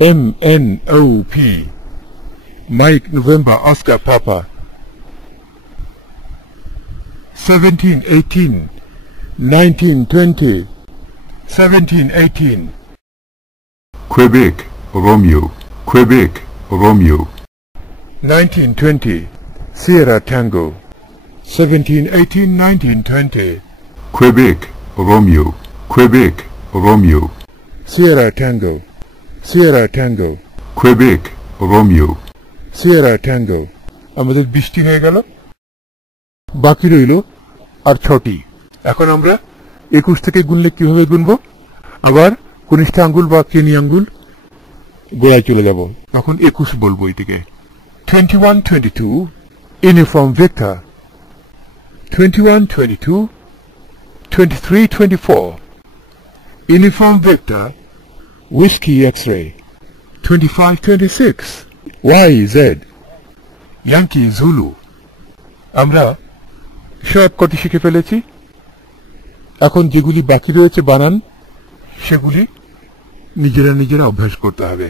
MNOP, Mike November Oscar Papa. 17, 18, 19, 20, 17, 18. Quebec, Romeo, Quebec, Romeo. 19, 20, Sierra Tango. 17, 18, 19, 20. Quebec, Romeo, Quebec, Romeo. Sierra Tango, Sierra Tango. Quebec, Romeo. Sierra Tango. আমাদের 20টি হয়ে গেল, বাকি রইল আর 6টি। এখন আমরা 21 থেকে গুনলে কিভাবে গুনবো? আবার কনিষ্ঠ আঙ্গুল বা কেনি আঙ্গুল গোড়ায় চলে যাব, তখন 21 বলবো এটিকে। 21, 22, uniform vector. 21, 22, 23, 24, uniform vector, whiskey X-ray. 25, 26, YZ, Yankee Zulu. আমরা সব কটি শিখে ফেলেছি। এখন যেগুলি বাকি রয়েছে বানান, সেগুলি নিজেরা নিজেরা অভ্যাস করতে হবে।